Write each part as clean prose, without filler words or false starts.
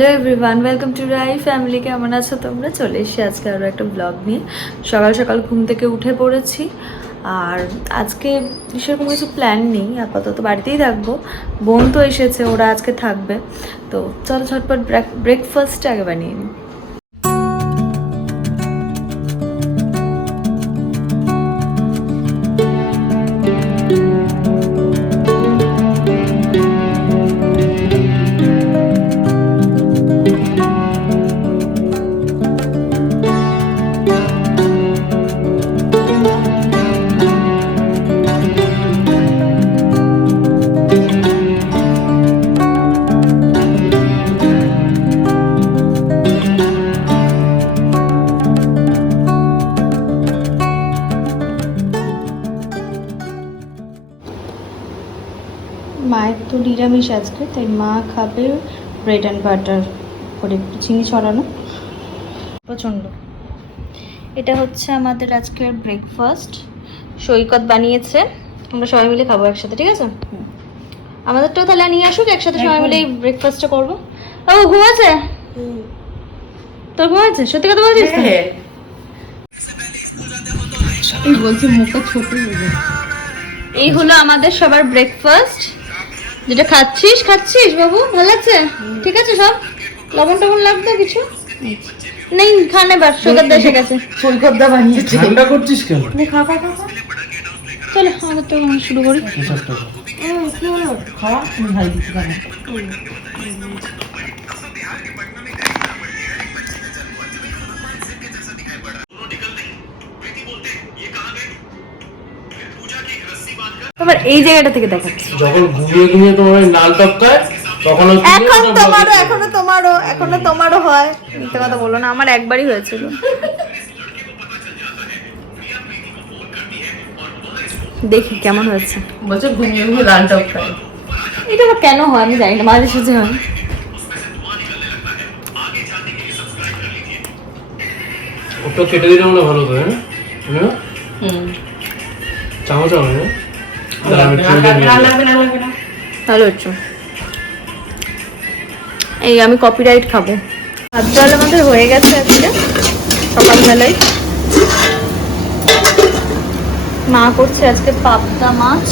Hello everyone, welcome to Rai family. কেমন আছো তোমরা? চলে এসেছি আজকে আরও একটা ব্লগ নিয়ে। সকাল সকাল ঘুম থেকে উঠে পড়েছি। আর আজকে সেরকম কিছু প্ল্যান নেই, আপাতত বাড়িতেই থাকবো। বোন তো এসেছে, ওরা আজকে থাকবে। তো চলো ঝটপট ব্রেকফাস্ট আগে বানিয়ে নিই। মায়ের তো নিরামিষ আজকে, তাই মা খাবে ব্রেড অ্যান্ড বাটার করে একটু চিনি ছড়ানো। প্রচণ্ড। এটা হচ্ছে আমাদের আজকের ব্রেকফাস্ট। সৈকত বানিয়েছে, আমরা সবাই মিলে খাবো একসাথে, ঠিক আছে? আমাদেরটাও তাহলে নিয়ে আসুক, একসাথে সবাই মিলে ব্রেকফাস্টটা করবো। ও ঘুমাচ্ছে? তোর ঘুমাচ্ছে? সত্যি কথা বলছিস? বলছি মুখটা ছোট হয়ে যাবে। এই হলো আমাদের সবার ব্রেকফাস্ট। যেটা খাচ্ছিস বাবু? ভালো লাগছে? ঠিক আছে সব? লবণ টবণ লাগবে কিছু নেই? খানে বার সৈকত এসে গেছে। ফুলকপদা বানিয়েছে। ঠান্ডা করছিস কেন? খা খা খা। চলো আমাদের তো শুরু করি। খাওয়া তুমি ভাই দিতে পারো। এবার এই জায়গাটা থেকে দেখাচ্ছি। যখন ঘুমিয়ে ঘুমিয়ে তোমার ওই নাল টপকায় তখন এখনো তোমারও হয়। মিথ্যে কথা বলো না, আমার একবারই হয়েছিল। দেখি কেমন হয়েছে। বলছে ঘুমিয়ে ঘুমিয়ে লাল টক খায়। এটা আবার কেন হয় আমি জানি না, মাঝে সাঝে হয়। ওটা কেটে দিলে মনে ভালো হবে, হ্যাঁ? চামচ হবে না? ভালো হচ্ছে। এই আমি কপিরাইট খাবো। ভাত ডাল আমাদের হয়ে গেছে আজকে সকালবেলায়। মা করছে আজকে পাবদা মাছ।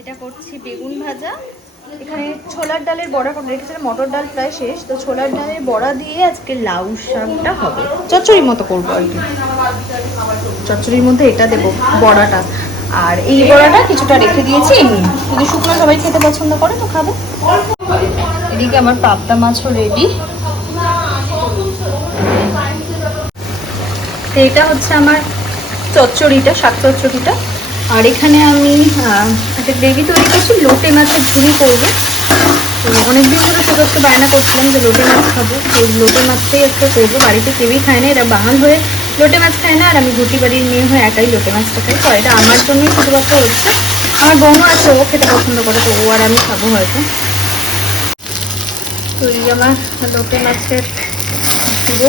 এটা করছি বেগুন ভাজা। এখানে ছোলার ডালের বড়া করে রেখেছিলাম, মটর ডাল প্রায় শেষ, তো ছোলার ডালের বড়া দিয়ে আজকে লাউ শাকটা হবে। চচ্চড়ির মতো করবো আর কি, চচ্চড়ির মধ্যে এটা দেবো বড়াটা। আর এই বড়াটা কিছুটা রেখে দিয়েছি, যদি শুকনো সবাই খেতে পছন্দ করে তো খাবে। এদিকে আমার পাবদা মাছও রেডি। এটা হচ্ছে আমার চচ্চড়িটা, শাক চচ্চড়িটা। আর এখানে আমি একটা গ্রেভি তৈরি করছি, লোটে মাছের ঝুড়ি করবো। তো অনেকদিন ধরে সুযোগকে বায়না করছিলাম যে লোটে মাছ খাবো, তো লোটে মাছটাই একটা করবো। বাড়িতে কেউই খায় না, এরা বাঙাল হয়ে লোটে মাছ খায় না, আর আমি ঘুটি বাড়ির মেয়ে হয়ে একাই লোটে মাছটা খাই। তো এটা আমার জন্যই শুধুমাত্র হচ্ছে। আমার বোনও আছে, ও খেতে পছন্দ করে, তো ও আর আমি খাবো হয়তো। তো এই আমার লোটে মাছের ঝুড়ো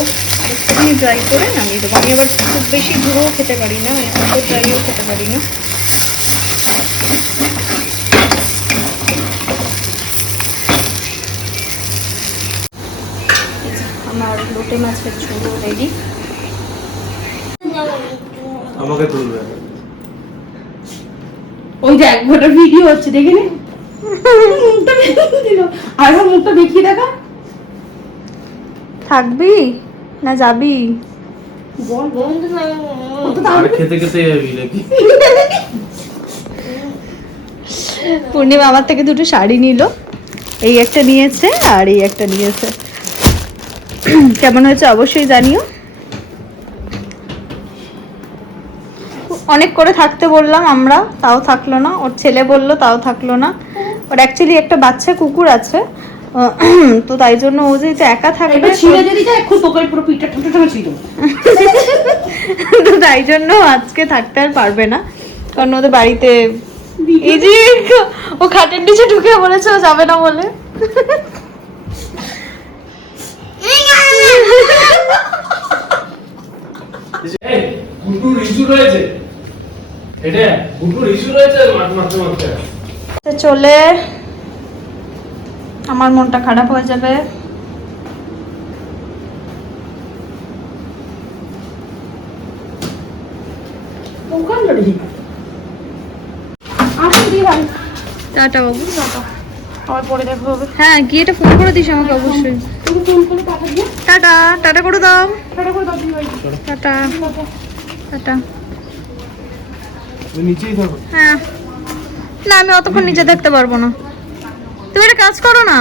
একটুখানি ড্রাই করে নামিয়ে দেবো। আমি আবার খুব বেশি ঝুড়োও খেতে পারি না, এত ড্রাইও খেতে পারি না। আমার লোটে মাছের ঝুড়ো রেডি। আমাকে তুলবে। ওই যে এক ঘন্টা ভিডিও হচ্ছে, দেখে নে। আর মুখটা দেখিয়ে দেখা। থাকবি না যাবি? আর খেতে খেতে যাবি নাকি? পূর্ণিমা আমার থেকে দুটো শাড়ি নিল, এই একটা নিয়েছে আর এই একটা নিয়েছে। কেমন হয়েছে অবশ্যই জানিও। অনেক করে থাকতে বললাম আমরা, তাও থাকলো না। ওর ছেলে বললো, তাও থাকলো না। ওর অ্যাকচুয়ালি একটা বাচ্চা কুকুর আছে, তো তাই জন্য ও যেহেতু একা থাকবে, তো তাই জন্য আজকে থাকতে আর পারবে না, কারণ ওদের বাড়িতে এই যে ও খাটের নিচে ঢুকে বলেছে ও যাবে না বলে। কুকুর রিজু রয়েছে। দুটো ইস্যু রয়েছে মাঝে মাঝে। চলে আমার মনটা খারাপ হয়ে যাবে। দোকান ধরে আসুন দি ভাই। টাটা বাবু। আবার পরে দেখা হবে। হ্যাঁ গিয়ে এটা ফোন করে দিস আমাকে অবশ্যই। তুমি ফোন করে টাকা দিয়ে টাটা টাটা করে দাও। টাকা করে দাও দি ভাই। Tata tata. ওই নিচেই থাকো। হ্যাঁ না আমি অতক্ষণ নিচে থাকতে পারবো না, তুমি একটা কাজ করো না,